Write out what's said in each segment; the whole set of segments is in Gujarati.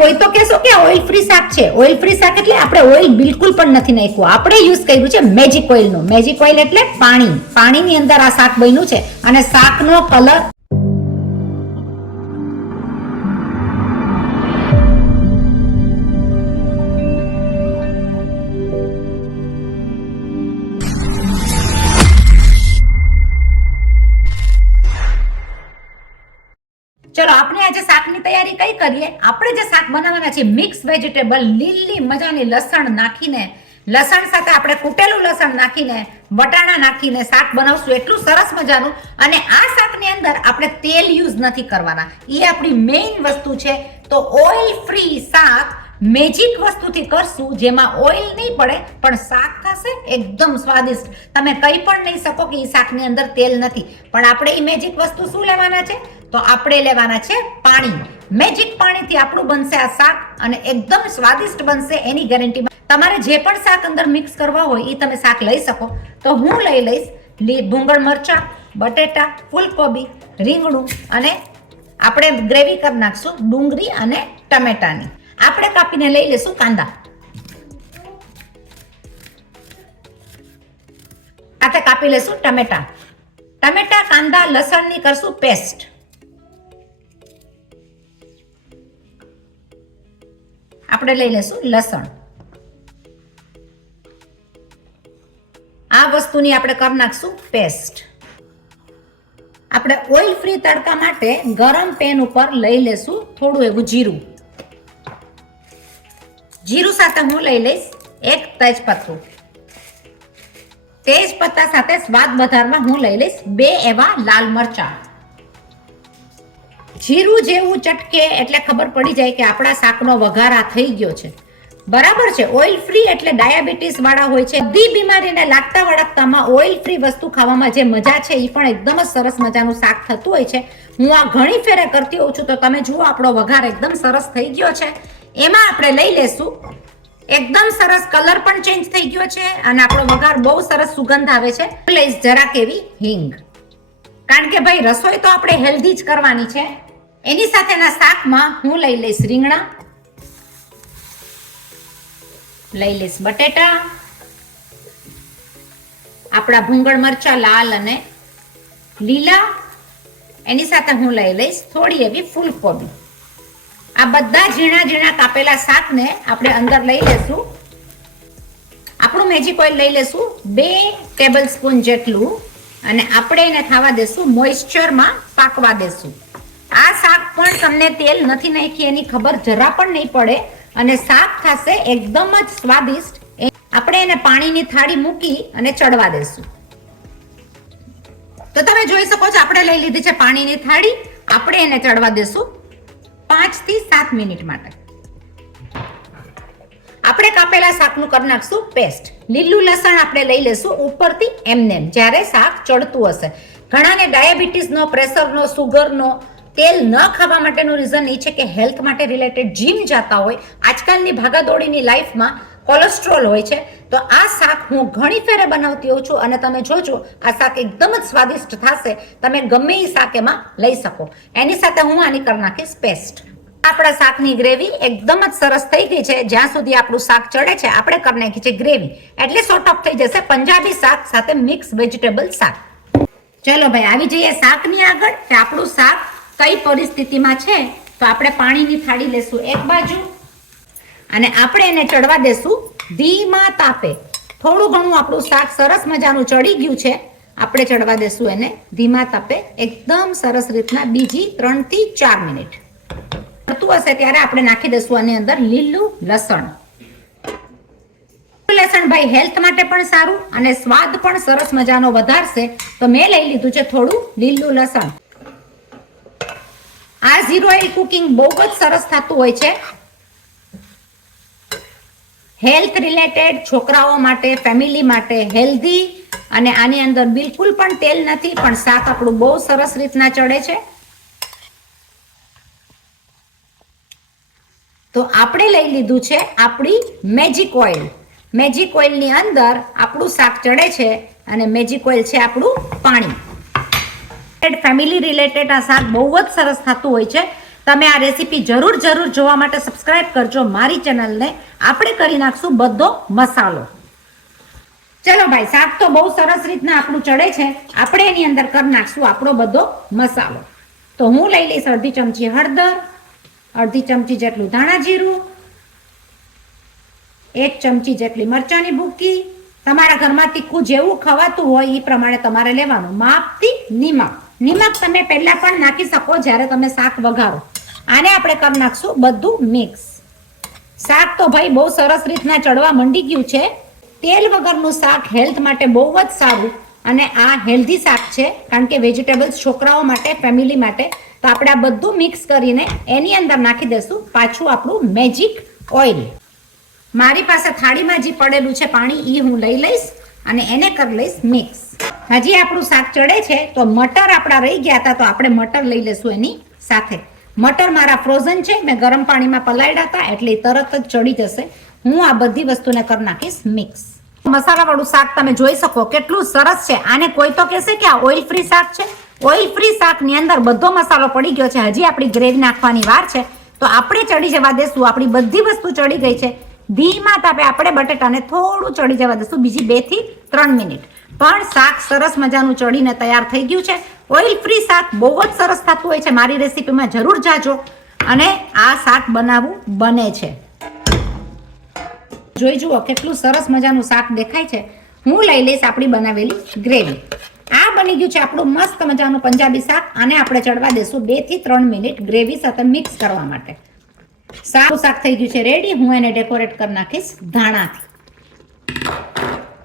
કોઈ તો કહેશો કે ઓઇલ ફ્રી શાક છે. ઓઇલ ફ્રી શાક એટલે આપણે ઓઇલ બિલકુલ પણ નથી નાખ્યું. આપણે યુઝ કર્યું છે મેજિક ઓઇલનું. મેજિક ઓઇલ એટલે પાણીની અંદર આ શાક બન્યું છે અને શાકનો કલર ચલો આપણે આજે શાકની તૈયારી કઈ કરીએ. આપણે જે શાક બનાવવાના છે મિક્સ વેજીટેબલ, લીલી મજાની લસણ નાખીને, લસણ સાથે આપણે કૂટેલું લસણ નાખીને, વટાણા નાખીને શાક બનાવશું. એટલું સરસ મજાનું. અને આ શાકની અંદર આપણે તેલ યુઝ નથી કરવાના. એ આપણી મેઇન વસ્તુ છે. તો ઓઇલ ફ્રી શાક મેજિક વસ્તુથી કરશું, જેમાં ઓઇલ નહીં પડે પણ શાક થશે એકદમ સ્વાદિષ્ટ. તમે કંઈ પણ નહીં શકો કે એ શાકની અંદર તેલ નથી. પણ આપણે એ મેજિક વસ્તુ શું લેવાના છે? તો આપણે લેવાના છે પાણી. મેજિક પાણીથી આપણું બનશે આ શાક અને એકદમ સ્વાદિષ્ટ બનશે, એની ગેરંટી. તમારે જે પણ શાક અંદર મિક્સ કરવા હોય એ તમે શાક લઈ શકો. તો હું લઈ લઈશ ભૂંગળ મરચા, બટેટા, ફૂલકોબી, રીંગણું અને આપણે ગ્રેવી કરી નાખશું ડુંગળી અને ટમેટાની. આપણે કાપીને લઈ લેશું કાંદા. સાથે કાપી લેશું ટમેટા. ટમેટા, કાંદા, લસણની કરશું પેસ્ટ. આપણે લઈ લેશું લસણ. આ વસ્તુની આપણે કરી નાખશું પેસ્ટ. આપણે ઓઇલ ફ્રી તડકા માટે ગરમ પેન ઉપર લઈ લેશું થોડું એવું જીરું. જીરું સાથે હું લઈ લઈશ એક તેજપત્તું. તેજપત્તા સાથે સ્વાદ વધારવા હું લઈ લઈશ 2 એવા લાલ મરચા. જીરું જેવું ચટકે એટલે ખબર પડી જાય કે આપણા શાકનો વઘાર આ થઈ ગયો છે. બરાબર છે. ઓઇલ ફ્રી એટલે ડાયાબિટીસ વાળા હોય છે. બધી બીમારીને લાગતા વળગતામાં ઓઇલ ફ્રી વસ્તુ ખાવામાં જે મજા છે એ પણ એકદમ જ સરસ મજાનું શાક થતું હોય છે. હું આ ઘણી ફેરે કરતી હોઉં છું. તો તમે જુઓ આપણો વઘાર એકદમ સરસ થઈ ગયો છે. એમાં આપણે લઈ લેશું, એકદમ સરસ કલર પણ ચેન્જ થઈ ગયો છે અને આપણો વઘાર બહુ સરસ સુગંધ આવે છે. લઈશ જરાક એવી હિંગ, કારણ કે ભાઈ રસોઈ તો આપણે હેલ્ધી જ કરવાની છે. એની સાથેના શાકમાં હું લઈ લઈશ રીંગણા, લઈ લઈશ બટેટા, આપણા ભૂંગળ મરચા લાલ અને લીલા. એની સાથે હું લઈ લઈશ થોડી એવી ફૂલકોબી. આ બધા ઝીણા ઝીણા કાપેલા શાકને આપણે અંદર લઈ લેશું. આપણું મેજિક ઓઇલ લઈ લેશું 2 ટેબલ સ્પૂન જેટલું અને આપણે એને થવા દેશું, મોઇસ્ચરમાં પાકવા દેશું. આ શાક પણ તમને તેલ નથી નાખી એની ખબર જરા પણ નહીં પડે અને શાક થશે એકદમ જ સ્વાદિષ્ટ. આપણે એને પાણીની થાળી મૂકી અને ચડવા દેશું. તો તમે જોઈ શકો છો આપણે લઈ લીધી છે પાણીની થાળી. આપણે એને ચડવા દેશું 5 થી 7 મિનિટ માટે. આપણે કાપેલા શાકનું કરી નાખશું પેસ્ટ. લીલું લસણ આપણે લઈ લેશું ઉપરથી એમનેમ જ્યારે શાક ચડતું હશે. ઘણાને ડાયાબિટીસનો, પ્રેશરનો, સુગરનો, તેલ ન ખાવા માટેનું રીઝન એ છે કે હેલ્થ માટે રિલેટેડ જીમ જતા હોય. આજકાલની ભાગાદોડીની લાઈફમાં કોલેસ્ટ્રોલ હોય છે. તો આ શાક હું ઘણી ફેરે બનાવતી હોઉં છું અને તમે જોજો આ શાક એકદમ જ સ્વાદિષ્ટ થશે. તમે ગમે એ શાક એમાં લઈ શકો. એની સાથે હું આની કરી નાખીશ પેસ્ટ. આપણા શાકની ગ્રેવી એકદમ જ સરસ થઈ ગઈ છે. જ્યાં સુધી આપણું શાક ચડે છે આપણે કરી નાખી છે ગ્રેવી, એટલે સોર્ટ ઓફ થઈ જશે પંજાબી શાક સાથે મિક્સ વેજીટેબલ શાક. ચલો ભાઈ આવી જઈએ શાકની આગળ કે આપણું શાક કઈ પરિસ્થિતિમાં છે. તો આપણે પાણીની થાળી લેશું એક બાજુ અને આપણે એને ચડવા દેશું ધીમા તાપે. થોડું ઘણું આપણું શાક સરસ મજાનું ચડી ગયું છે. આપણે ચડવા દેશું એને ધીમા તાપે એકદમ સરસ રીતના બીજી 3 થી 4 મિનિટ. થતું હશે ત્યારે આપણે નાખી દઈશું આની અંદર લીલું લસણ. લસણ ભાઈ હેલ્થ માટે પણ સારું અને સ્વાદ પણ સરસ મજાનો વધારશે. તો મેં લઈ લીધું છે થોડું લીલું લસણ. આ ઝીરો ઓઇલ કુકિંગ બહુ જ સરસ થતું હોય છે. હેલ્થ રિલેટેડ, છોકરાઓ માટે, ફેમિલી માટે હેલ્ધી. અને આની અંદર બિલકુલ પણ તેલ નથી પણ શાક આપણું બહુ સરસ રીતના ચડે છે. તો આપણે લઈ લીધું છે આપણી મેજિક ઓઇલ. મેજિક ઓઇલની અંદર આપણું શાક ચડે છે અને મેજિક ઓઇલ છે આપણું પાણી. ફેમિલી રિલેટેડ આ શાક બહુ જ સરસ થતું હોય છે. તમે આ રેસીપી જરૂર જોવા માટે સબસ્ક્રાઇબ કરજો મારી ચેનલને. આપણે કરી નાખશું બધો મસાલો. ચલો ભાઈ, શાક તો બહુ સરસ રીતના આપણું ચડે છે. આપણે એની અંદર કરી નાખશું આપણો બધો મસાલો. તો હું લઈ લઈશ અડધી ચમચી હળદર, અડધી ચમચી જેટલું ધાણા જીરું, 1 ચમચી જેટલી મરચાંની ભૂકી. તમારા ઘરમાં તીખું જેવું ખવાતું હોય એ પ્રમાણે તમારે લેવાનું. માપથી નિમક તમે પહેલા પણ નાખી શકો જ્યારે તમે શાક વઘારો. આને આપણે કરી નાખશું બધું મિક્સ. શાક તો ભાઈ બહુ સરસ રીતના ચડવા માંડી ગયું છે. તેલ વગરનું શાક હેલ્થ માટે બહુ જ સારું અને આ હેલ્ધી શાક છે, કારણ કે વેજીટેબલ્સ છોકરાઓ માટે, ફેમિલી માટે. તો આપણે આ બધું મિક્સ કરીને એની અંદર નાખી દઈશું પાછું આપણું મેજિક ઓઇલ. મારી પાસે થાળીમાં જે પડેલું છે પાણી એ હું લઈ લઈશ અને એને કરી લઈશ મિક્સ. હજી આપણું શાક ચડે છે તો મટર આપણા રહી ગયા હતા, તો આપણે મટર લઈ લઈશું એની સાથે. મટર મારા ફ્રોઝન છે, મેં ગરમ પાણીમાં પલાળ્યા હતા એટલે તરત જ ચડી જશે. હું આ બધી વસ્તુને કરી નાખીશ મિક્સ. મસાલાવાળું શાક તમે જોઈ શકો કેટલું સરસ છે. આને કોઈ તો કહેશે કે આ ઓઇલ ફ્રી શાક છે. ઓઇલ ફ્રી શાકની અંદર બધો મસાલો પડી ગયો છે. હજી આપણી ગ્રેવી નાખવાની વાર છે, તો આપણે ચડી જવા દેશું. આપણી બધી વસ્તુ ચડી ગઈ છે. ધીમા તાપે આપણે બટેટાને થોડું ચડી જવા દઈશું, બીજી 2 થી 3 મિનિટ. પણ શાક સરસ મજાનું ચડીને તૈયાર થઈ ગયું છે. ઓઇલ ફ્રી શાક બહુ જ સરસ થતું હોય છે. મારી રેસીપીમાં જરૂર જાજો અને આ શાક બનાવવું બને છે. જોઈ જુઓ કેટલું સરસ મજાનું શાક દેખાય છે. હું લઈ લઈશ આપણી બનાવેલી ગ્રેવી. આ બની ગયું છે આપણું મસ્ત મજાનું પંજાબી શાક. આને આપણે ચડવા દેશું 2 થી 3 મિનિટ ગ્રેવી સાથે મિક્સ કરવા માટે. શાક થઈ ગયું છે રેડી. હું એને ડેકોરેટ કરી નાખીશ ધાણાથી.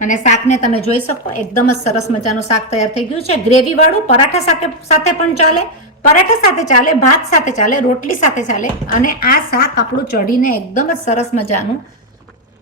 અને શાકને તમે જોઈ શકો એકદમ જ સરસ મજાનું શાક તૈયાર થઈ ગયું છે. ગ્રેવી વાળું પરાઠા સાથે પણ ચાલે, પરાઠા સાથે ચાલે, ભાત સાથે ચાલે, રોટલી સાથે ચાલે. અને આ શાક આપણું ચડીને એકદમ જ સરસ મજાનું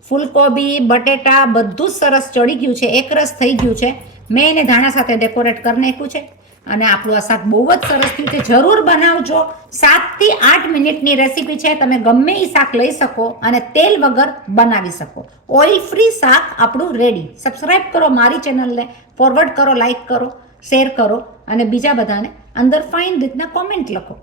ફૂલકોબી, બટેટા બધું જ સરસ ચડી ગયું છે. એક રસ થઈ ગયું છે. મેં એને ધાણા સાથે ડેકોરેટ કરી નાખ્યું છે અને આપણું આ શાક બહુ જ સરસ થયું છે. જરૂર બનાવજો. 7 થી 8 મિનિટની રેસીપી છે. તમે ગમે એ શાક લઈ શકો અને તેલ વગર બનાવી શકો. ઓઇલ ફ્રી શાક આપણું રેડી. સબસ્ક્રાઇબ કરો મારી ચેનલને, ફોરવર્ડ કરો, લાઈક કરો, શેર કરો અને બીજા બધાને અંદર ફાઇન રીતના કોમેન્ટ લખો.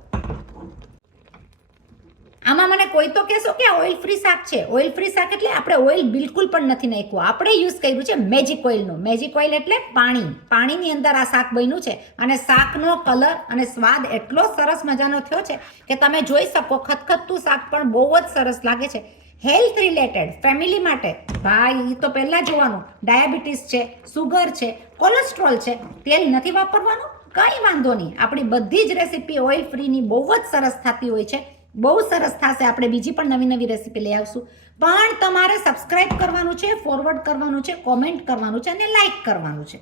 આમાં મને કોઈ તો કહેશો કે આ ઓઇલ ફ્રી શાક છે. ઓઇલ ફ્રી શાક એટલે આપણે ઓઇલ બિલકુલ પણ નથી નાખ્યું. આપણે યુઝ કર્યું છે મેજિક ઓઇલનું. મેજિક ઓઇલ એટલે પાણીની અંદર આ શાક બન્યું છે. અને શાકનો કલર અને સ્વાદ એટલો સરસ મજાનો થયો છે કે તમે જોઈ શકો ખતખતું શાક પણ બહુ જ સરસ લાગે છે. હેલ્થ રિલેટેડ ફેમિલી માટે ભાઈ એ તો પહેલાં જોવાનું. ડાયાબિટીસ છે, સુગર છે, કોલેસ્ટ્રોલ છે, તેલ નથી વાપરવાનું, કંઈ વાંધો નહીં. આપણી બધી જ રેસીપી ઓઇલ ફ્રીની બહુ જ સરસ થતી હોય છે. બહુ સરસ થશે. આપણે બીજી પણ નવી રેસીપી લઈ આવશું. પણ તમારે સબસ્ક્રાઇબ કરવાનું છે, ફોરવર્ડ કરવાનું છે, કોમેન્ટ કરવાનું છે અને લાઈક કરવાનું છે.